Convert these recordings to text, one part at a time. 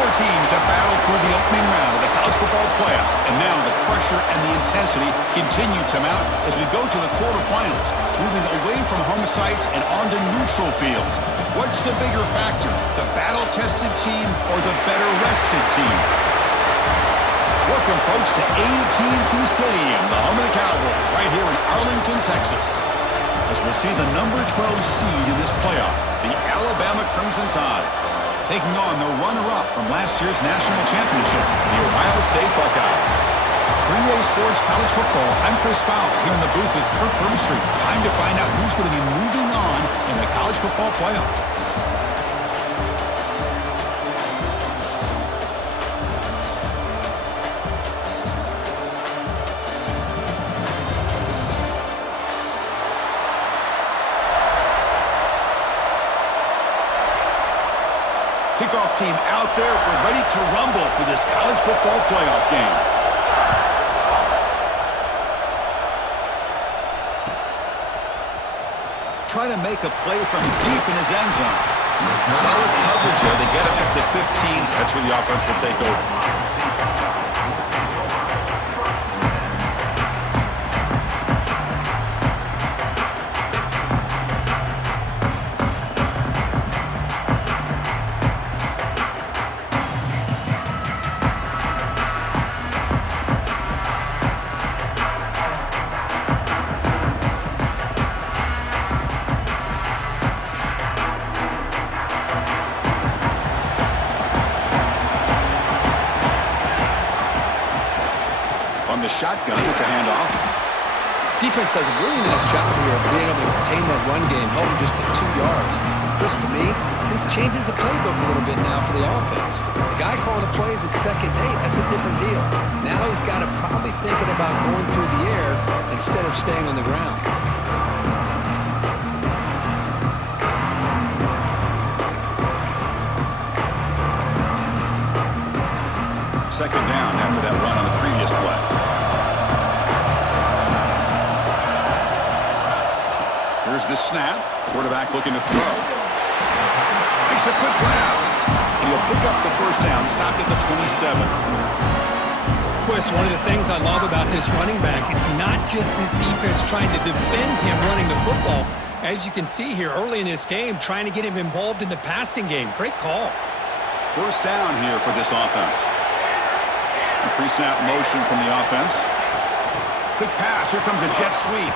Four teams have battled through the opening round of the college football playoff, and now the pressure and the intensity continue to mount as we go to the quarterfinals, moving away from home sites and onto neutral fields. What's the bigger factor, the battle-tested team or the better-rested team? Welcome, folks, to AT&T Stadium, the home of the Cowboys, right here in Arlington, Texas, as we see the number 12 seed in this playoff, the Alabama Crimson Tide, taking on the runner-up from last year's national championship, the Ohio State Buckeyes. For EA Sports College Football, I'm Chris Fowler here in the booth with Kirk Herbstreit. Time to find out who's going to be moving on in the college football playoff. Kickoff team out there. We're ready to rumble for this college football playoff game. Trying to make a play from deep in his end zone. Solid coverage there. They get him at the 15. That's where the offense will take over. On the shotgun, it's a handoff. Defense does a really nice job here of being able to contain that run game, held him just at 2 yards. Chris, to me, this changes the playbook a little bit now for the offense. The guy calling the plays at 2nd and 8, that's a different deal. Now he's got to probably thinking about going through the air instead of staying on the ground. Second down after that run on the previous play. Here's the snap. Quarterback looking to throw. Makes a quick route. And he'll pick up the first down. Stopped at the 27. Chris, one of the things I love about this running back, it's not just this defense trying to defend him running the football. As you can see here early in this game, trying to get him involved in the passing game. Great call. First down here for this offense. Pre-snap motion from the offense. Quick pass. Here comes a jet sweep.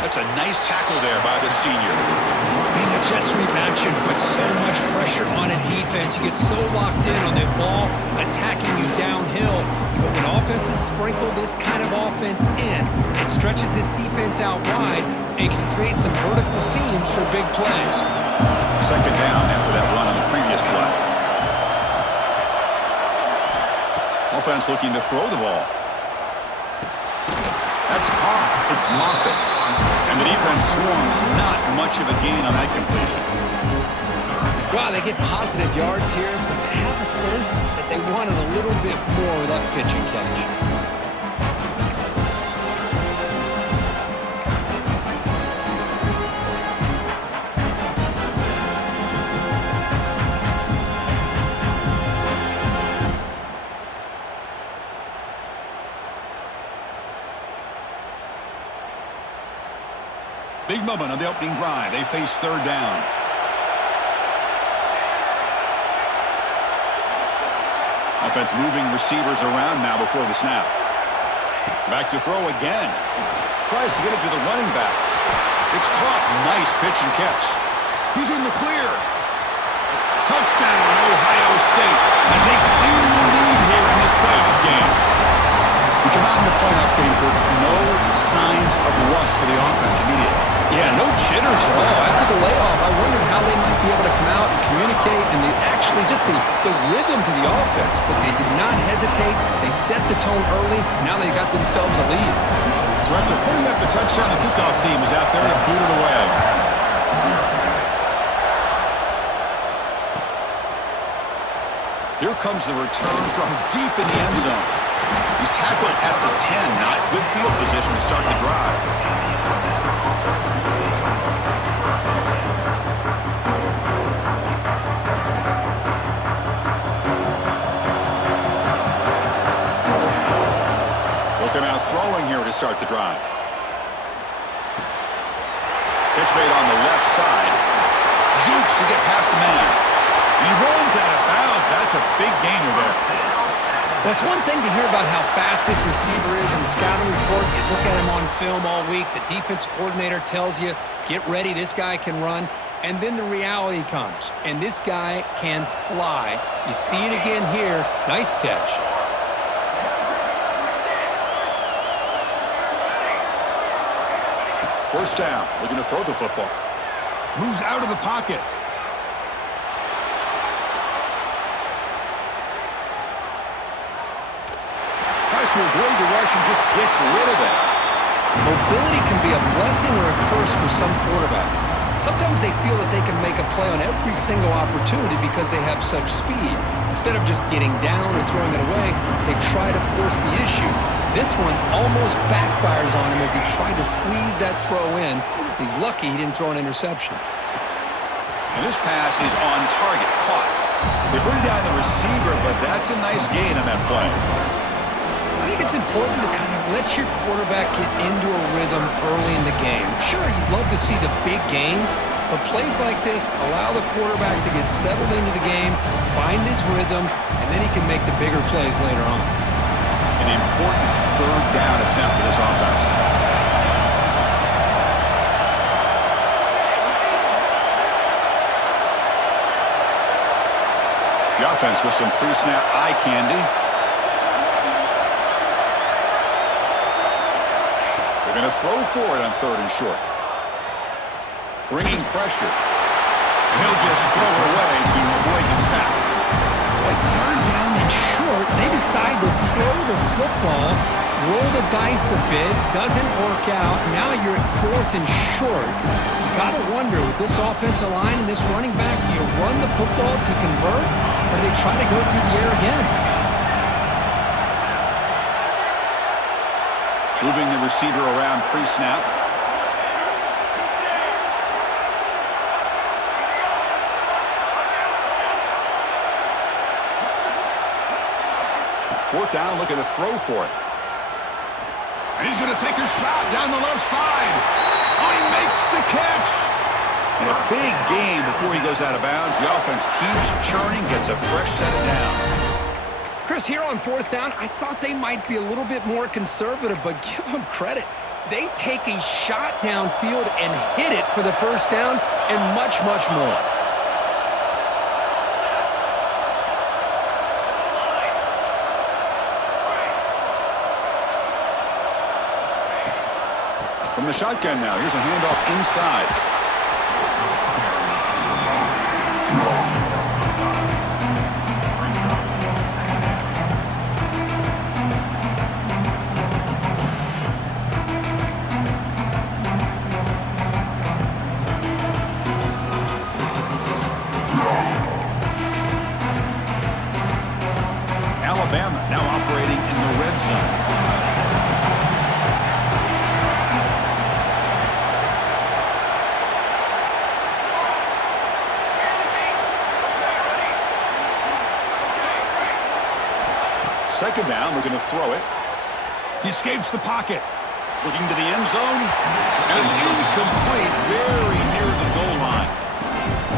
That's a nice tackle there by the senior. And the jet sweep action puts so much pressure on a defense. You get so locked in on that ball attacking you downhill. But when offenses sprinkle this kind of offense in, it stretches this defense out wide and can create some vertical seams for big plays. Second down after that run on the previous play. Offense looking to throw the ball. That's caught. It's Moffitt. And the defense swarms. Not much of a gain on that completion. Wow, they get positive yards here, but I have a sense that they wanted a little bit more with that pitch and catch. Big moment on the opening drive. They face third down. Offense moving receivers around now before the snap. Back to throw again. Tries to get it to the running back. It's caught. Nice pitch and catch. He's in the clear. Touchdown, Ohio State, as they claim the lead here in this playoff game. We come out in the playoff game for no signs of rust for the offense immediately. Yeah, no jitters at all. After the layoff, I wondered how they might be able to come out and communicate and actually just the rhythm to the offense. But they did not hesitate. They set the tone early. Now they got themselves a lead. So after putting up the touchdown, the kickoff team is out there to boot it away. Here comes the return from deep in the end zone. He's tackled at the 10. Not good field position to start the drive. Looking out throwing here to start the drive. Pitch made on the left side. Jukes to get past a man. He runs out of bounds. That's a big gainer there. Well, it's one thing to hear about how fast this receiver is in the scouting report. You look at him on film all week. The defense coordinator tells you, get ready, this guy can run. And then the reality comes, and this guy can fly. You see it again here. Nice catch. First down. Looking to throw the football. Moves out of the pocket. Tries to avoid the rush and just gets rid of it. Mobility can be a blessing or a curse for some quarterbacks. Sometimes they feel that they can make a play on every single opportunity because they have such speed. Instead of just getting down or throwing it away, they try to force the issue. This one almost backfires on him as he tried to squeeze that throw in. He's lucky he didn't throw an interception. And this pass is on target, caught. They bring down the receiver, but that's a nice gain on that play. I think it's important to kind of let your quarterback get into a rhythm early in the game. Sure, you'd love to see the big gains, but plays like this allow the quarterback to get settled into the game, find his rhythm, and then he can make the bigger plays later on. An important third down attempt for this offense. The offense with some pre-snap eye candy. They're going to throw for it on third and short. Bringing pressure. And he'll just throw it away to avoid the sack. With third down and short, they decide to throw the football, roll the dice a bit, doesn't work out. Now you're at fourth and short. You got to wonder, with this offensive line and this running back, do you run the football to convert, or do they try to go through the air again? Moving the receiver around pre-snap. Fourth down, looking to throw for it. And he's going to take a shot down the left side. Oh, he makes the catch. And a big game before he goes out of bounds. The offense keeps churning, gets a fresh set of downs. Chris, here on fourth down, I thought they might be a little bit more conservative, but give them credit. They take a shot downfield and hit it for the first down and much, much more. From the shotgun now, here's a handoff inside. Alabama now operating in the red zone. Second down, we're going to throw it. He escapes the pocket. Looking to the end zone. And it's incomplete, very near the goal line.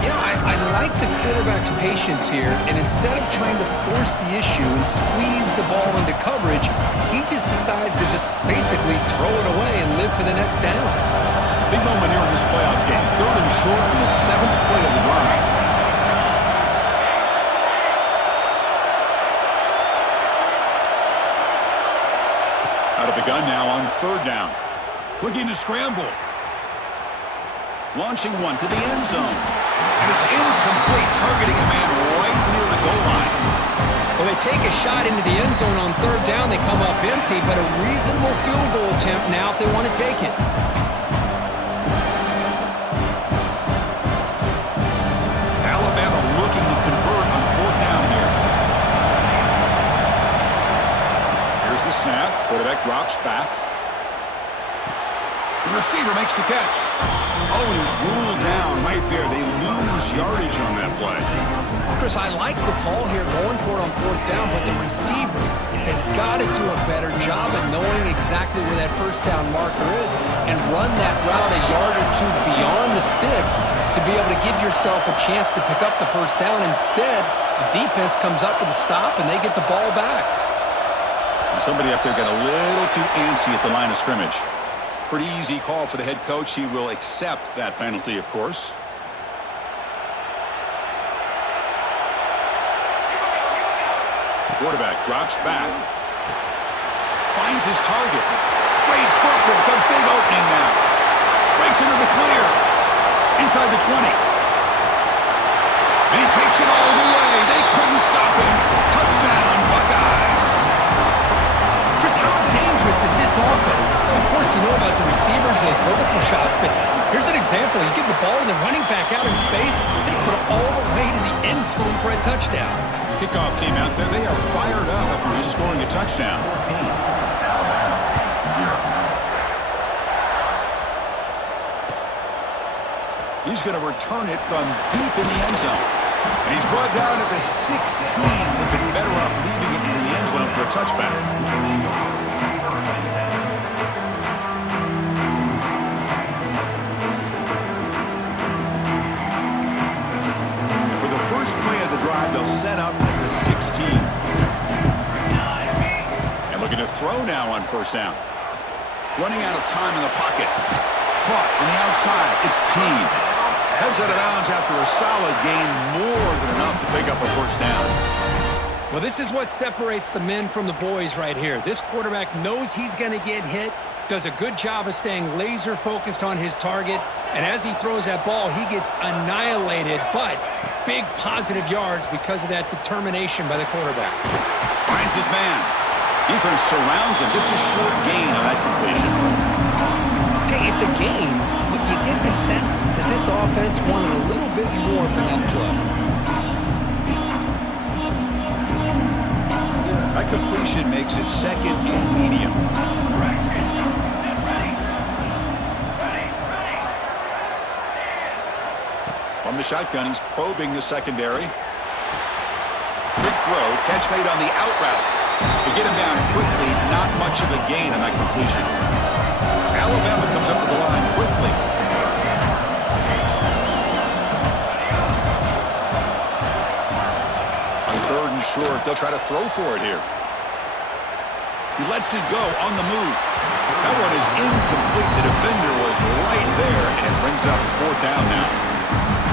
You know, I like the quarterback's patience here, and instead of trying to force the issue and squeeze the ball into coverage, he just decides to just basically throw it away and live for the next down. Big moment here in this playoff game. Third and short on the 7th play of the drive. Out of the gun now on third down. Looking to scramble. Launching one to the end zone. And it's incomplete, targeting a man right near the goal line. Well, they take a shot into the end zone on third down. They come up empty, but a reasonable field goal attempt now if they want to take it. Alabama looking to convert on fourth down here. Here's the snap. Quarterback drops back. The receiver makes the catch. Oh, and he's ruled down right there. They lose yardage on that play. Chris, I like the call here going for it on fourth down, but the receiver has got to do a better job of knowing exactly where that first down marker is and run that route a yard or two beyond the sticks to be able to give yourself a chance to pick up the first down. Instead, the defense comes up with a stop and they get the ball back. Somebody up there got a little too antsy at the line of scrimmage. Pretty easy call for the head coach. He will accept that penalty, of course. Quarterback drops back. Finds his target. Great footwork. A big opening now. Breaks into the clear. Inside the 20. And he takes it all the way. They couldn't stop him. Touchdown, Buckeyes. Chris, how dangerous is this offense? Of course, you know about the receivers, those vertical shots, but here's an example. You give the ball to the running back out in space, takes it all the way to the end zone for a touchdown. Kickoff team out there, they are fired up after just scoring a touchdown. He's going to return it from deep in the end zone. And he's brought down at the 16. Would have been better off leaving it in the end zone for a touchback. For the first play of the drive, they'll set up at the 16. And looking to throw now on first down. Running out of time in the pocket. Caught on the outside. It's Peen. Heads out of bounds after a solid gain, more than enough to pick up a first down. Well, this is what separates the men from the boys right here. This quarterback knows he's going to get hit, does a good job of staying laser focused on his target, and as he throws that ball, he gets annihilated, but big positive yards because of that determination by the quarterback. Finds his man. Defense surrounds him. Just a short gain on that completion. Hey, it's a game, but you get the sense that this offense wanted a little bit more from that play. That completion makes it second and medium. From the shotgun, he's probing the secondary. Quick throw, catch made on the out route. To get him down quickly, not much of a gain on that completion. Alabama comes up to the line quickly. On third and short, they'll try to throw for it here. He lets it go on the move. That one is incomplete. The defender was right there, and it brings up fourth down now.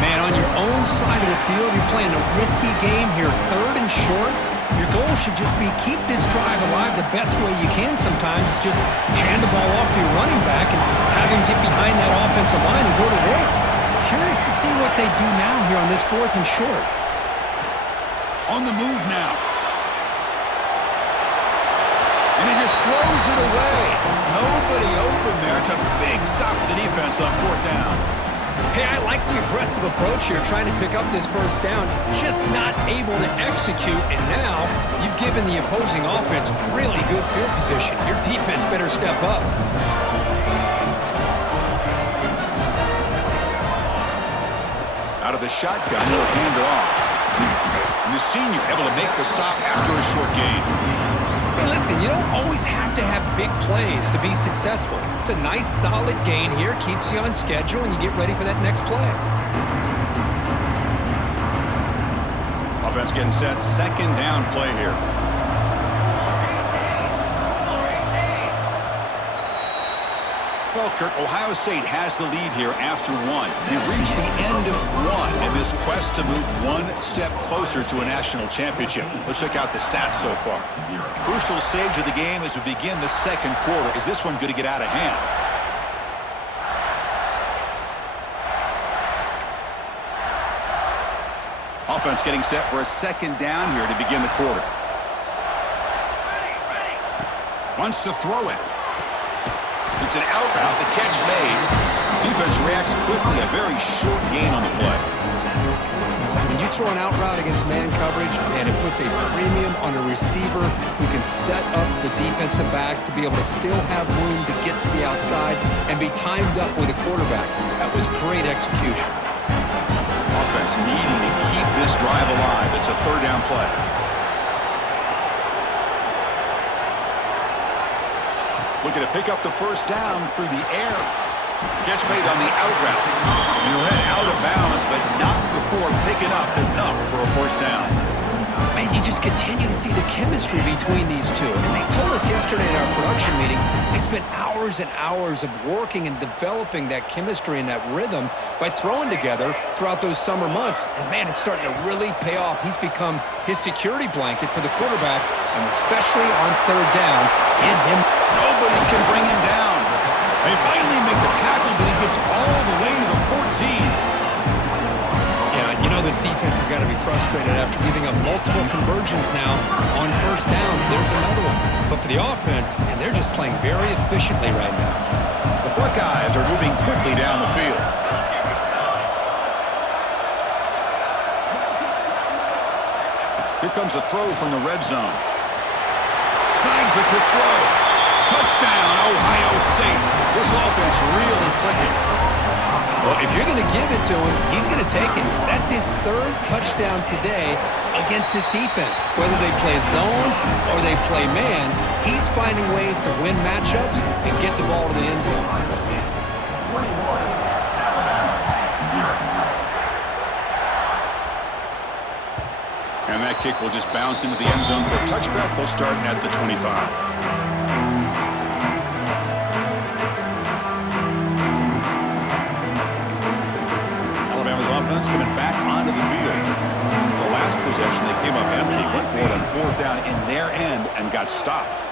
Man, on your own side of the field, you're playing a risky game here, third and short. Your goal should just be keep this drive alive the best way you can sometimes. Just hand the ball off to your running back and have him get behind that offensive line and go to work. Curious to see what they do now here on this fourth and short. On the move now. And he just throws it away. Nobody open there. It's a big stop for the defense on fourth down. Hey, I like the aggressive approach here, trying to pick up this first down, just not able to execute, and now you've given the opposing offense really good field position. Your defense better step up. Out of the shotgun, he'll hand it off. And the senior able to make the stop after a short gain. Hey, listen, you don't always have to have big plays to be successful. It's a nice, solid gain here, keeps you on schedule, and you get ready for that next play. Offense getting set. Second down play here. Well, Kurt, Ohio State has the lead here after one. We've reached the end of one in this quest to move one step closer to a national championship. Let's check out the stats so far. Crucial stage of the game as we begin the second quarter. Is this one going to get out of hand? Offense getting set for a second down here to begin the quarter. Wants to throw it. It's an out route, the catch made. Defense reacts quickly, a very short gain on the play. When you throw an out route against man coverage, and it puts a premium on a receiver who can set up the defensive back to be able to still have room to get to the outside and be timed up with a quarterback. That was great execution. Offense needing to keep this drive alive. It's a third down play. Looking to pick up the first down through the air. Catch made on the out route. You head out of bounds, but not before picking up enough for a first down. Man, you just continue to see the chemistry between these two. And they told us yesterday in our production meeting, they spent hours and hours of working and developing that chemistry and that rhythm by throwing together throughout those summer months. And man, it's starting to really pay off. He's become his security blanket for the quarterback, and especially on third down, get him. Nobody can bring him down. They finally make the tackle, but he gets all the way to the 14. Yeah, you know this defense has got to be frustrated after giving up multiple conversions now on first downs. There's another one. But for the offense, man, they're just playing very efficiently right now. The Buckeyes are moving quickly down the field. Here comes a throw from the red zone. Snags the quick throw. Touchdown, Ohio State. This offense really clicking. Well, if you're going to give it to him, he's going to take it. That's his third touchdown today against this defense. Whether they play zone or they play man, he's finding ways to win matchups and get the ball to the end zone. And that kick will just bounce into the end zone for a touchback. They'll start at the 25. Offense coming back onto the field. The last possession, they came up empty, went for it on fourth down in their end and got stopped.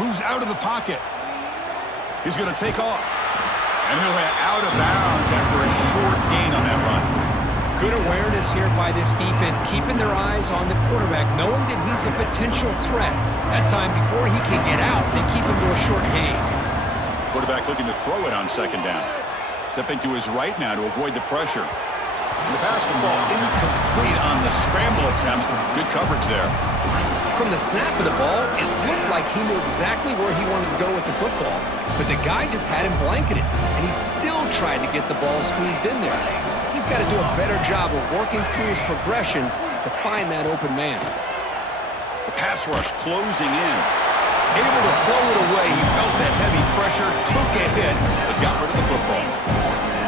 Moves out of the pocket. He's going to take off. And he'll head out of bounds after a short gain on that run. Good awareness here by this defense, keeping their eyes on the quarterback, knowing that he's a potential threat. That time, before he can get out, they keep him to a short gain. Quarterback looking to throw it on second down. Stepping to his right now to avoid the pressure. And the pass will fall incomplete on the scramble attempt. Good coverage there. From the snap of the ball, it looked like he knew exactly where he wanted to go with the football. But the guy just had him blanketed, and he still tried to get the ball squeezed in there. He's got to do a better job of working through his progressions to find that open man. The pass rush closing in. Able to throw it away. He felt the heavy pressure, took a hit, but got rid of the football.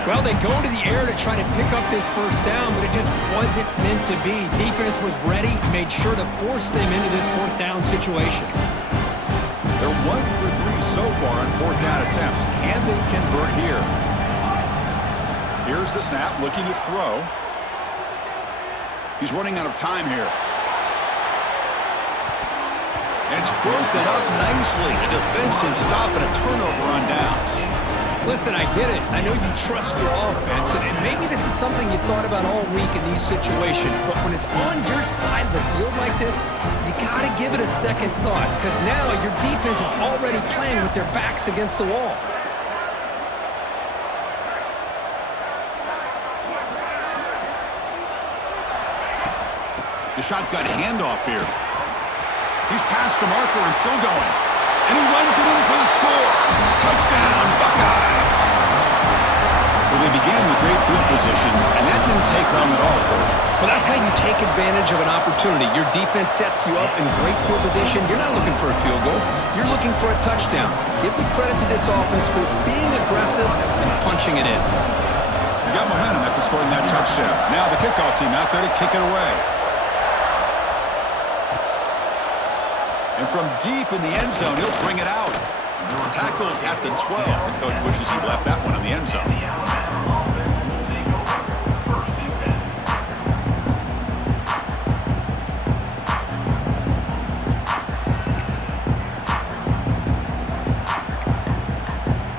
Well, they go to the air to try to pick up this first down, but it just wasn't meant to be. Defense was ready, made sure to force them into this fourth down situation. They're 1 for 3 so far on fourth down attempts. Can they convert here? Here's the snap, looking to throw. He's running out of time here. And it's broken up nicely. A defensive stop and a turnover on downs. Listen, I get it. I know you trust your offense, and maybe this is something you thought about all week in these situations, but when it's on your side of the field like this, you got to give it a second thought, because now your defense is already playing with their backs against the wall. The shotgun handoff here. He's past the marker and still going. And he runs it in for the score. Touchdown, Buckeyes. Well, they began with great field position, and that didn't take long at all, Coach. Well, that's how you take advantage of an opportunity. Your defense sets you up in great field position. You're not looking for a field goal. You're looking for a touchdown. Give the credit to this offense for being aggressive and punching it in. You got momentum after scoring that touchdown. Now the kickoff team out there to kick it away. And from deep in the end zone, he'll bring it out. Tackled at the 12. The coach wishes he'd left that one in the end zone.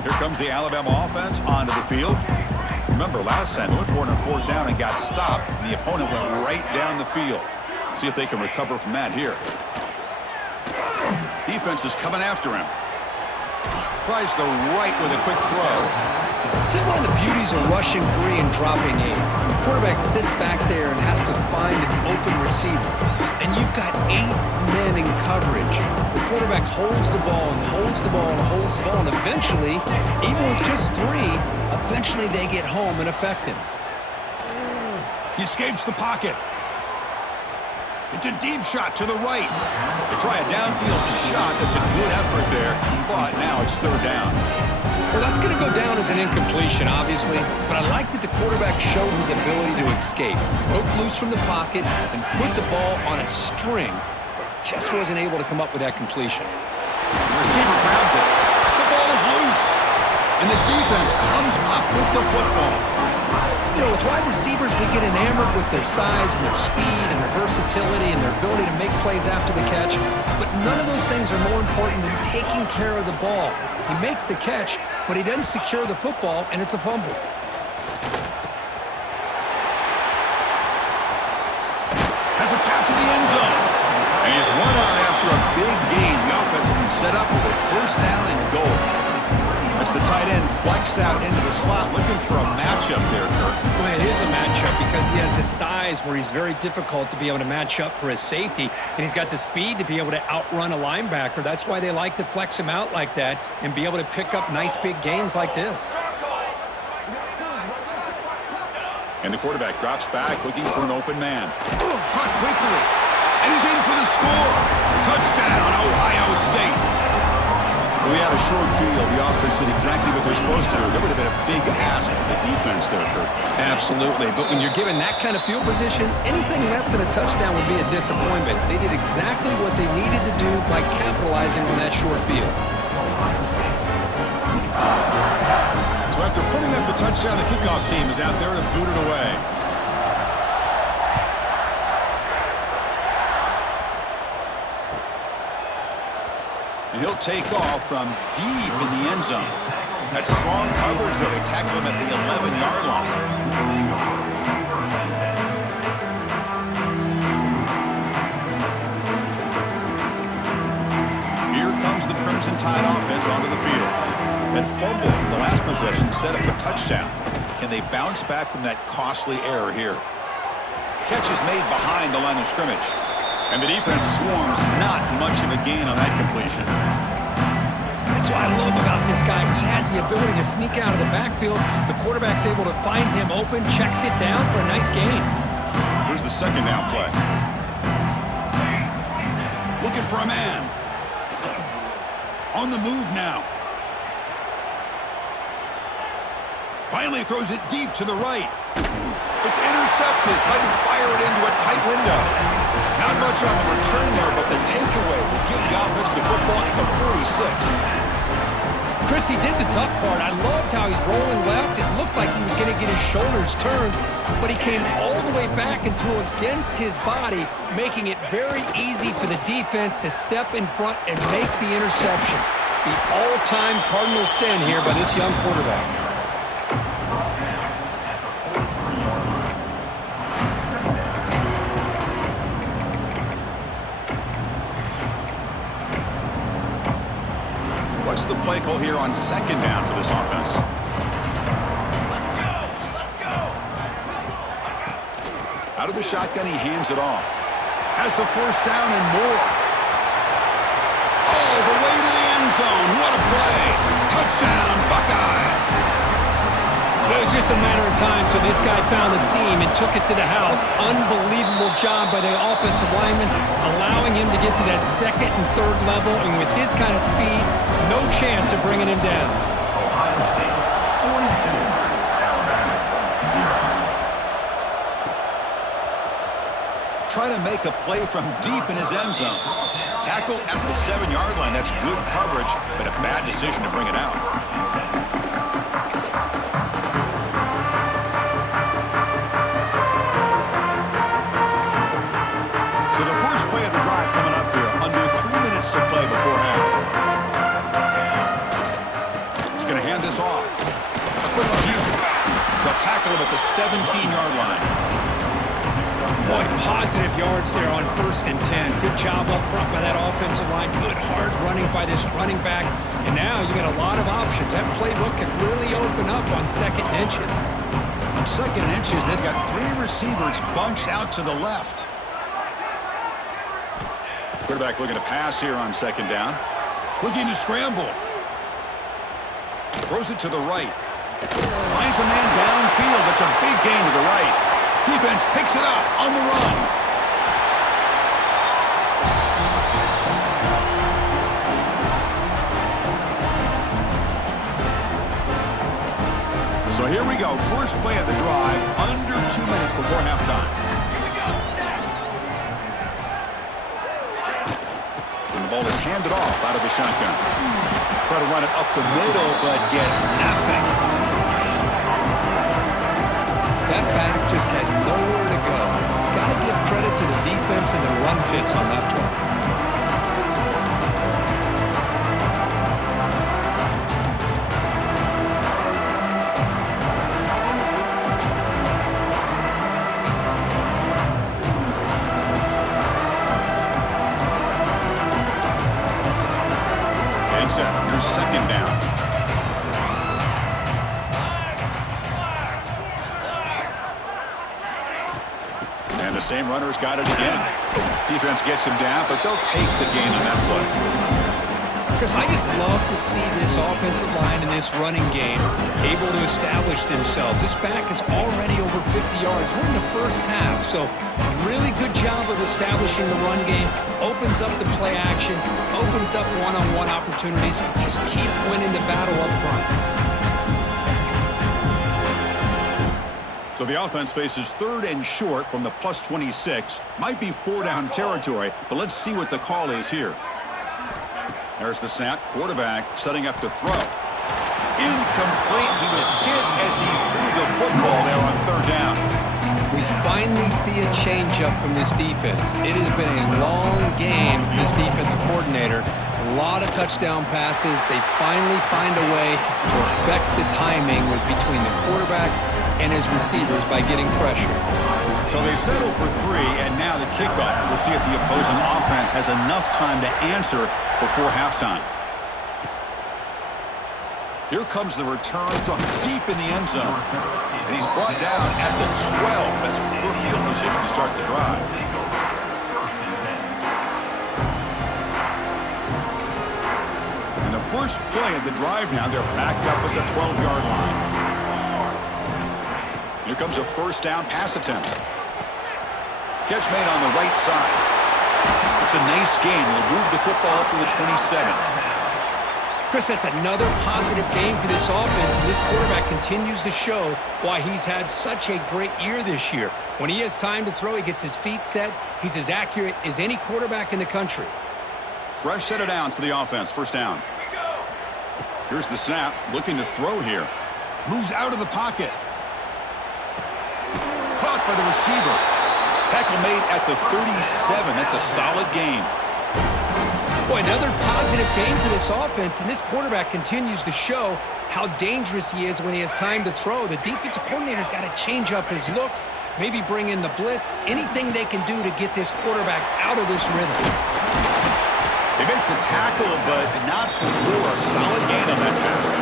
Here comes the Alabama offense onto the field. Remember, last time they went for it on fourth down and got stopped, and the opponent went right down the field. See if they can recover from that here. Defense is coming after him. Tries the right with a quick throw. This is one of the beauties of rushing 3 and dropping 8. The quarterback sits back there and has to find an open receiver. And you've got 8 men in coverage. The quarterback holds the ball and holds the ball and holds the ball. And eventually, even with just 3, eventually they get home and affect him. He escapes the pocket. It's a deep shot to the right. They try a downfield shot. That's a good effort there, but now it's 3rd down. Well, that's going to go down as an incompletion, obviously, but I like that the quarterback showed his ability to escape, broke loose from the pocket, and put the ball on a string, but he just wasn't able to come up with that completion. The receiver grabs it. The ball is loose, and the defense comes up with the football. You know, with wide receivers, we get enamored with their size and their speed and their versatility and their ability to make plays after the catch, but none of those things are more important than taking care of the ball. He makes the catch, but he doesn't secure the football, and it's a fumble. Has a path to the end zone, and he's run out after a big gain. The offense will be set up with a 1st down and goal. As the tight end flex out into the slot, looking for a matchup there, Kirk. Well, it is a matchup because he has the size where he's very difficult to be able to match up for his safety, and he's got the speed to be able to outrun a linebacker. That's why they like to flex him out like that and be able to pick up nice big gains like this. And the quarterback drops back, looking for an open man. Caught quickly, and he's in for the score. Touchdown, Ohio State. We had a short field. The offense did exactly what they're supposed to. That would have been a big ask for the defense there, Kirk. Absolutely, but when you're given that kind of field position, anything less than a touchdown would be a disappointment. They did exactly what they needed to do by capitalizing on that short field. So after putting up the touchdown, the kickoff team is out there to boot it away. And he'll take off from deep in the end zone. That's strong coverage, though. They tackle him at the 11-yard line. Here comes the Crimson Tide offense onto the field. That fumble in the last possession set up a touchdown. Can they bounce back from that costly error here? Catch is made behind the line of scrimmage. And the defense swarms, not much of a gain on that completion. That's what I love about this guy. He has the ability to sneak out of the backfield. The quarterback's able to find him open, checks it down for a nice gain. Here's the 2nd down play. Looking for a man. On the move now. Finally throws it deep to the right. It's intercepted. Tried to fire it into a tight window. Not much on the return there, but the takeaway will give the offense the football at the 46. Chris, he did the tough part. I loved how he's rolling left. It looked like he was going to get his shoulders turned, but he came all the way back and threw against his body, making it very easy for the defense to step in front and make the interception. The all-time Cardinal sin here by this young quarterback. What's the play call here on 2nd down for this offense? Let's go! Out of the shotgun, he hands it off. Has the 1st down and more. All the way to the end zone. What a play. Touchdown, Buckeyes. It was just a matter of time till this guy found the seam and took it to the house. Unbelievable job by the offensive lineman, allowing him to get to that 2nd and 3rd level, and with his kind of speed, no chance of bringing him down. Ohio State, 42, Alabama, 0. Try to make a play from deep in his end zone. Tackle at the 7-yard line. That's good coverage, but a bad decision to bring it out. So the first play of the drive coming up here. Under 3 minutes to play before half. He's going to hand this off. A quick juke. They'll tackle him at the 17-yard line. Boy, positive yards there on 1st and 10. Good job up front by that offensive line. Good hard running by this running back. And now you got a lot of options. That playbook can really open up on 2nd and inches. On 2nd and inches, they've got 3 receivers bunched out to the left. Quarterback looking to pass here on 2nd down. Looking to scramble. Throws it to the right. Finds a man downfield. That's a big gain to the right. Defense picks it up on the run. So here we go. First play of the drive, under 2 minutes before halftime. And the ball is handed off out of the shotgun. Try to run it up the middle, but get nothing. That back just had nowhere to go. Got to give credit to the defense and the run fits on that play. And set. Here's 2nd down. And the same runner's got it again. Defense gets him down, but they'll take the gain on that play. Because I just love to see this offensive line and this running game able to establish themselves. This back is already over 50 yards. We're in the first half, so really good job of establishing the run game. Opens up the play action, opens up one-on-one opportunities. Just keep winning the battle up front. So the offense faces 3rd and short from the +26. Might be 4-down territory, but let's see what the call is here. There's the snap. Quarterback setting up to throw. Incomplete. He was hit as he threw the football there on 3rd down. We finally see a change-up from this defense. It has been a long game for this defensive coordinator. A lot of touchdown passes. They finally find a way to affect the timing between the quarterback and his receivers by getting pressure. So they settle for 3, and now the kickoff. We'll see if the opposing offense has enough time to answer before halftime. Here comes the return from deep in the end zone. And he's brought down at the 12. That's poor field position to start the drive. And the first play of the drive now, they're backed up at the 12-yard line. Here comes a 1st down pass attempt. Catch made on the right side. It's a nice gain. We'll move the football up to the 27. Chris, that's another positive game for this offense, and this quarterback continues to show why he's had such a great year this year. When he has time to throw, he gets his feet set. He's as accurate as any quarterback in the country. Fresh set of downs for the offense. 1st down. Here's the snap. Looking to throw here. Moves out of the pocket. Caught by the receiver. Tackle made at the 37. That's a solid gain. Boy, another positive game for this offense, and this quarterback continues to show how dangerous he is when he has time to throw. The defensive coordinator's got to change up his looks, maybe bring in the blitz, anything they can do to get this quarterback out of this rhythm. They make the tackle, but not before a solid gain on that pass.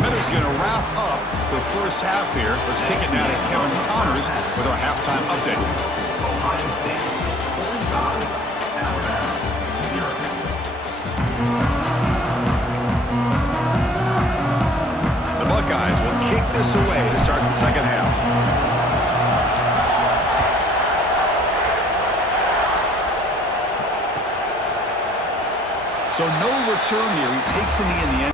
Minutes going to wrap up the first half here. Let's kick it now to Kevin Connors with our halftime update. Ohio State 45, Alabama 0. The Buckeyes will kick this away to start the second half. So no return here. He takes in the end.